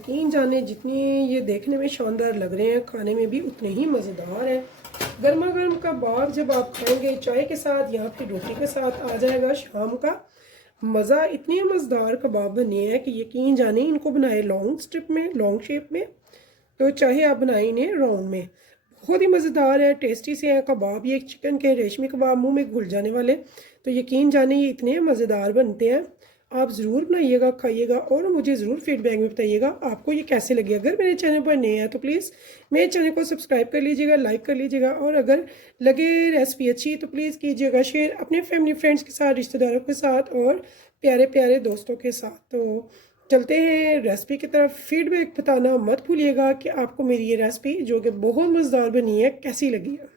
यकीन जाने जितने ये देखने में शानदार लग रहे हैं, खाने में भी उतने ही मज़ेदार हैं। गर्मा गर्म कबाब जब आप खाएंगे चाय के साथ या फिर रोटी के साथ, आ जाएगा शाम का मज़ा। इतने मज़ेदार कबाब बने हैं कि यकीन जाने इनको बनाए लॉन्ग स्ट्रिप में, लॉन्ग शेप में, तो चाहे आप बनाए इन्हें राउंड में, बहुत ही मज़ेदार है, टेस्टी से हैं कबाब। ये चिकन के रेशमी कबाब मुंह में घुल जाने वाले, तो यकीन जाने ये इतने मज़ेदार बनते हैं। आप ज़रूर बनाइएगा, खाइएगा और मुझे ज़रूर फीडबैक में बताइएगा आपको ये कैसे लगे। अगर मेरे चैनल पर नए हैं तो प्लीज़ मेरे चैनल को सब्सक्राइब कर लीजिएगा, लाइक कर लीजिएगा, और अगर लगे रेसिपी अच्छी तो प्लीज़ कीजिएगा शेयर अपने फैमिली फ्रेंड्स के साथ, रिश्तेदारों के साथ और प्यारे प्यारे दोस्तों के साथ। तो चलते हैं रेसिपी की तरफ। फीडबैक बताना मत भूलिएगा कि आपको मेरी ये रेसिपी जो कि बहुत मज़ेदार बनी है कैसी लगी है।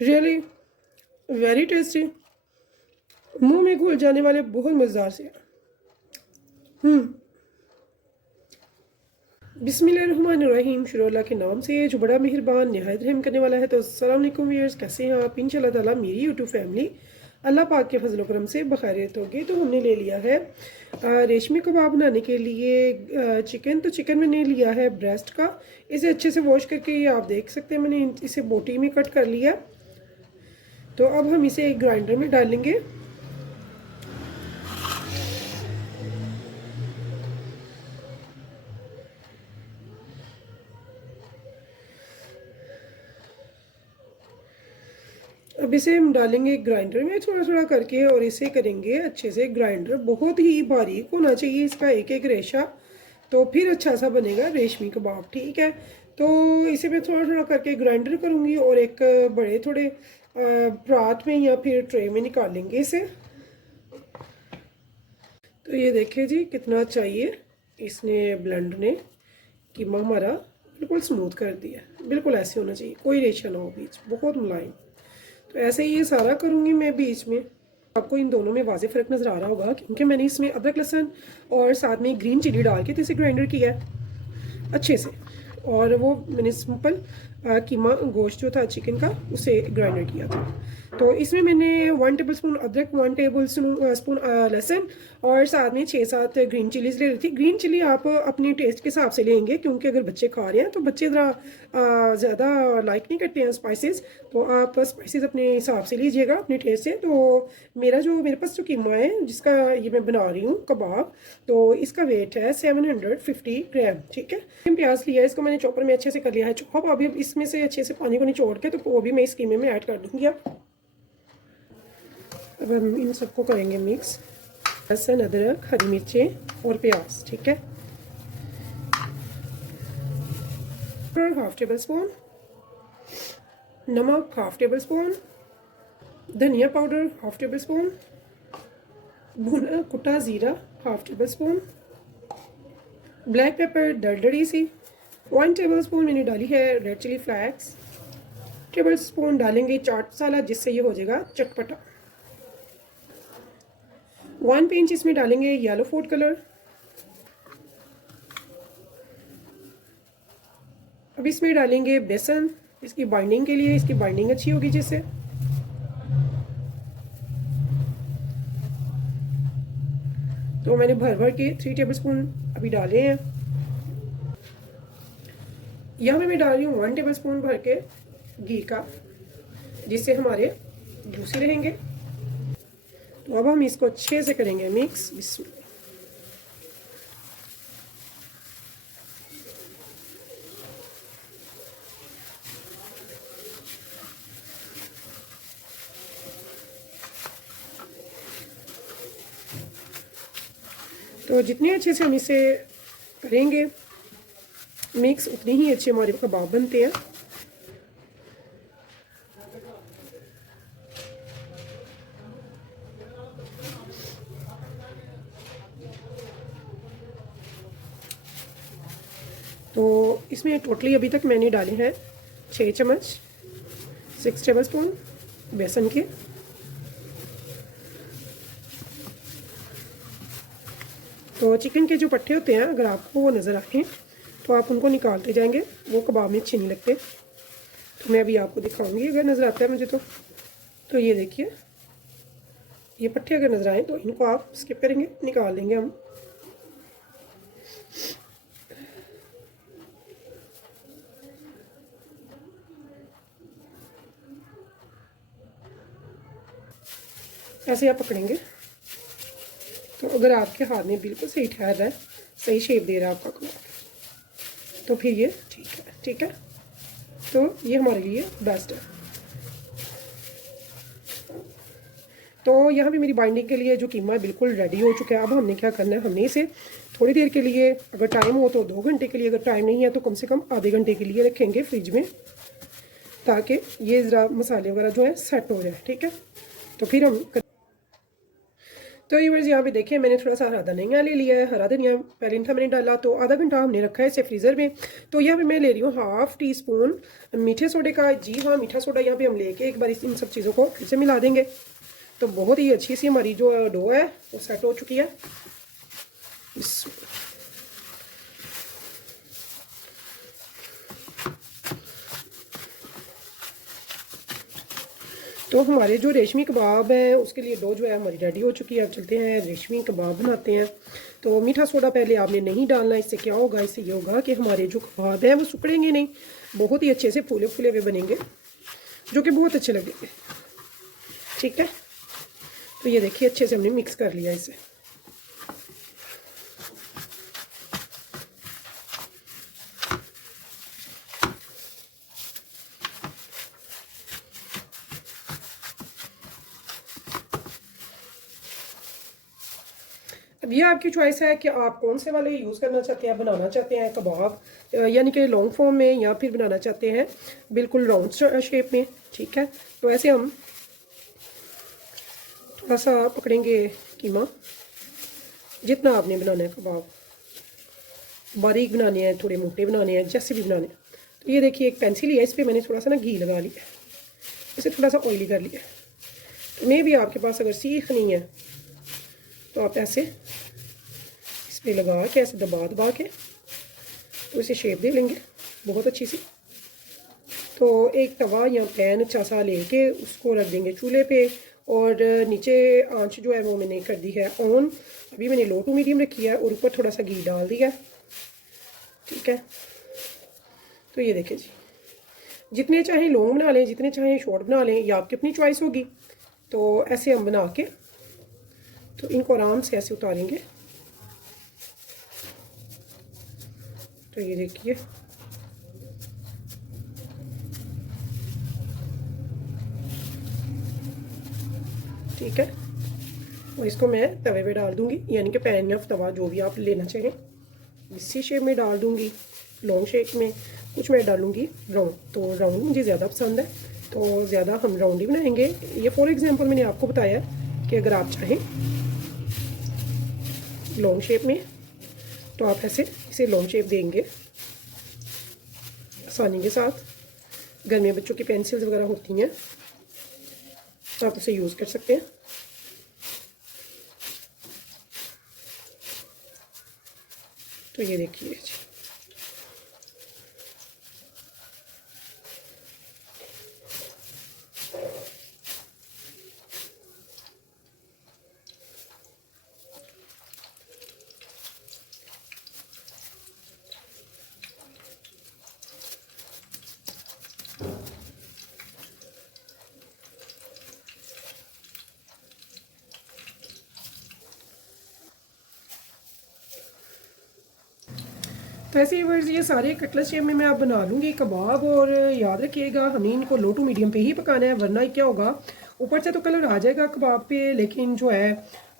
रियली वेरी टेस्टी, मुंह में घुल जाने वाले, बहुत मज़ेदार से। बिस्मिल्लाहिर्रहमानिर्रहीम, शुरू अल्लाह के नाम से जो बड़ा मेहरबान निहायत रहम करने वाला है। तो अस्सलाम वालेकुम व्यूअर्स, कैसे हैं आप? इंशाल्लाह ताला मेरी यूट्यूब फैमिली अल्लाह पाक के फजल करम से बखैरियत होगी। तो हमने ले लिया है रेशमी कबाब बनाने के लिए चिकन। तो चिकन मैंने लिया है ब्रेस्ट का, इसे अच्छे से वॉश करके ये आप देख सकते हैं मैंने इसे बोटी में कट कर लिया। तो अब हम इसे एक ग्राइंडर में डालेंगे। अब इसे हम डालेंगे ग्राइंडर में थोड़ा थोड़ा करके, और इसे करेंगे अच्छे से ग्राइंडर। बहुत ही बारीक होना चाहिए इसका एक एक रेशा, तो फिर अच्छा सा बनेगा रेशमी कबाब, ठीक है। तो इसे मैं थोड़ा थोड़ा करके ग्राइंडर करूँगी और एक बड़े थोड़े परात में या फिर ट्रे में निकालेंगे इसे। तो ये देखिए जी कितना चाहिए इसने ब्लेंडर ने, कीमा हमारा बिल्कुल स्मूथ कर दिया। बिल्कुल ऐसे होना चाहिए, कोई रेशा ना हो बीच, बहुत मुलायम। तो ऐसे ही ये सारा करूँगी मैं बीच में। आपको इन दोनों में वाज़ेह फ़र्क नज़र आ रहा होगा क्योंकि मैंने इसमें अदरक लहसुन और साथ में ग्रीन चिली डाल के तो इसे ग्राइंडर किया है अच्छे से, और वो मैंने सिंपल कीमा गोश्त जो था चिकन का उसे ग्राइंडर किया था। तो इसमें मैंने 1 टेबलस्पून अदरक, 1 टेबलस्पून लहसुन और साथ में 6-7 ग्रीन चिलीज़ ले रही थी। ग्रीन चिली आप अपने टेस्ट के हिसाब से लेंगे, क्योंकि अगर बच्चे खा रहे हैं तो बच्चे ज़रा ज़्यादा लाइक नहीं करते हैं स्पाइसेस, तो आप स्पाइसेस अपने हिसाब से लीजिएगा, अपने टेस्ट से। तो मेरे पास जो कीमा है जिसका ये मैं बना रही हूँ कबाब, तो इसका वेट है 750 ग्राम, ठीक है। प्याज लिया है, इसको मैंने चॉपर में अच्छे से कर लिया है चॉप। अभी इसमें से अच्छे से पानी को निचोड़ के तो वो भी मैं इस कीमे में ऐड कर दूँगी। अब हम इन सबको करेंगे मिक्स, लहसुन, अदरक, हरी मिर्चें और प्याज, ठीक है। 1/2 टेबल स्पून नमक, 1/2 टेबल स्पून धनिया पाउडर, 1/2 टेबल स्पून भुना कुटा ज़ीरा, 1/2 टेबल स्पून ब्लैक पेपर दरदरी सी, 1 टेबल स्पून मैंने डाली है red chili flakes, tablespoon डालेंगे चाट मसाला जिससे ये हो जाएगा चटपटा। 1 पिंच इसमें डालेंगे येलो फूड कलर। अब इसमें डालेंगे बेसन, इसकी बाइंडिंग के लिए, इसकी बाइंडिंग अच्छी होगी जिससे। तो मैंने भर भर के 3 टेबलस्पून अभी डाले हैं। यहाँ पे मैं डाल रही हूँ 1 टेबलस्पून भर के घी का, जिससे हमारे जूसी रहेंगे। तो अब हम इसको अच्छे से करेंगे मिक्स। बिस्मिल्लाह। तो जितने अच्छे से हम इसे करेंगे मिक्स, उतनी ही अच्छे हमारे कबाब बनते हैं। तो इसमें टोटली अभी तक मैंने डाले हैं 6 चम्मच, 6 टेबल स्पून बेसन के। तो चिकन के जो पट्टे होते हैं अगर आपको वो नज़र आए तो आप उनको निकालते जाएंगे, वो कबाब में अच्छे नहीं लगते। तो मैं अभी आपको दिखाऊंगी अगर नज़र आता है मुझे तो ये देखिए, ये पट्टे अगर नज़र आए तो इनको आप स्किप करेंगे, निकाल लेंगे हम। ऐसे आप पकड़ेंगे तो अगर आपके हाथ में बिल्कुल सही ठहर रहा है, सही शेप दे रहा है आपका कबाब, तो फिर ये ठीक है। ठीक है, तो ये हमारे लिए बेस्ट है। तो यहाँ पे मेरी बाइंडिंग के लिए जो कीमा है बिल्कुल रेडी हो चुका है। अब हमने क्या करना है, हमने इसे थोड़ी देर के लिए, अगर टाइम हो तो 2 घंटे के लिए, अगर टाइम नहीं है तो कम से कम आधे घंटे के लिए रखेंगे फ्रिज में, ताकि ये ज़रा मसाले वगैरह जो है सेट हो जाए। ठीक है, तो फिर हम तो ये वर्ष यहाँ पे देखिए मैंने थोड़ा सा हरा धनिया ले लिया है। हरा धनिया पहले था मैंने डाला, तो आधा घंटा हमने रखा है इसे फ्रीज़र में। तो यहाँ पे मैं ले रही हूँ 1/2 टीस्पून मीठे सोडे का। जी हाँ, मीठा सोडा यहाँ पे हम लेके एक बार इन सब चीज़ों को फिर से मिला देंगे। तो बहुत ही अच्छी सी हमारी जो डो है वो सेट हो चुकी है। तो हमारे जो रेशमी कबाब है उसके लिए डो जो है हमारी रेडी हो चुकी है। अब चलते हैं रेशमी कबाब बनाते हैं। तो मीठा सोडा पहले आपने नहीं डालना। इससे क्या होगा, इससे ये होगा कि हमारे जो कबाब हैं वो सिकुड़ेंगे नहीं, बहुत ही अच्छे से फूले फूले हुए बनेंगे, जो कि बहुत अच्छे लगेंगे। ठीक है, तो ये देखिए अच्छे से हमने मिक्स कर लिया इसे। अब ये आपकी चॉइस है कि आप कौन से वाले यूज़ करना चाहते हैं, बनाना चाहते हैं कबाब यानी कि लॉन्ग फॉर्म में, या फिर बनाना चाहते हैं बिल्कुल राउंड शेप में। ठीक है, तो ऐसे हम थोड़ा सा पकड़ेंगे कीमा। जितना आपने बनाना है कबाब, बारीक बनाने हैं, थोड़े मोटे बनाने हैं, जैसे भी बनाने हैं। तो ये देखिए एक पेंसिल है, इस पर मैंने थोड़ा सा ना घी लगा लिया, इसे थोड़ा सा ऑयली कर लिया। तो मे भी आपके पास अगर सीख नहीं है तो आप ऐसे इस पर लगा के ऐसे दबा दबा के तो इसे शेप दे लेंगे बहुत अच्छी सी। तो एक तवा या पैन अच्छा सा लेके उसको रख देंगे चूल्हे पे, और नीचे आंच जो है वो मैंने कर दी है ऑन। अभी मैंने लो टू मीडियम रखी है और ऊपर थोड़ा सा घी डाल दिया। ठीक है, तो ये देखिए जी, जितने चाहें लॉन्ग बना लें, जितने चाहें शॉर्ट बना लें, ये आपकी अपनी चॉइस होगी। तो ऐसे हम बना के तो इनको आराम से ऐसे उतारेंगे। तो ये देखिए ठीक है, और इसको मैं तवे पे डाल दूंगी, यानी कि पैन या तवा जो भी आप लेना चाहें। इसी शेप में डाल दूंगी, लॉन्ग शेप में। कुछ मैं डालूंगी राउंड, तो राउंड मुझे ज़्यादा पसंद है, तो ज़्यादा हम राउंड ही बनाएंगे। ये फॉर एग्जांपल मैंने आपको बताया कि अगर आप चाहें लॉन्ग शेप में तो आप ऐसे इसे लॉन्ग शेप देंगे आसानी के साथ। घर में बच्चों की पेंसिल्स वगैरह होती हैं, आप उसे यूज़ कर सकते हैं। तो ये देखिए जी, तो ऐसे ही वर्ड्स ये सारे कटलेट शेप में मैं अब बना लूँगी कबाब। और याद रखिएगा हमें इनको लो टू मीडियम पे ही पकाना है, वरना क्या होगा, ऊपर से तो कलर आ जाएगा कबाब पे, लेकिन जो है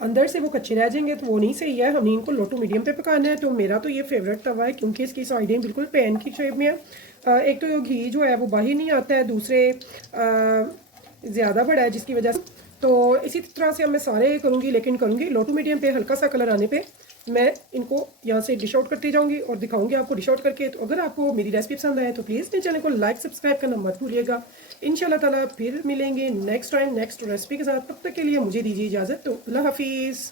अंदर से वो कच्चे रह जाएंगे, तो वो नहीं सही है। हमने इनको लो टू मीडियम पे पकाना है। तो मेरा तो ये फेवरेट तवा है, क्योंकि इसकी साइडें बिल्कुल पैन की शेप में है। एक तो घी जो है वो बाहर नहीं आता है, दूसरे ज़्यादा बड़ा है जिसकी वजह से। तो इसी तरह से अब मैं सारे करूँगी, लेकिन करूँगी लो टू मीडियम पे। हल्का सा कलर आने पे मैं इनको यहाँ से डिश आउट करती जाऊँगी और दिखाऊंगी आपको डिश आउट करके। तो अगर आपको मेरी रेसिपी पसंद आए तो प्लीज़ मेरे चैनल को लाइक सब्सक्राइब करना मत भूलिएगा। इंशाल्लाह ताला फिर मिलेंगे नेक्स्ट टाइम नेक्स्ट रेसिपी के साथ। तब तक के लिए मुझे दीजिए इजाज़त। तो अल्लाह हाफिज़।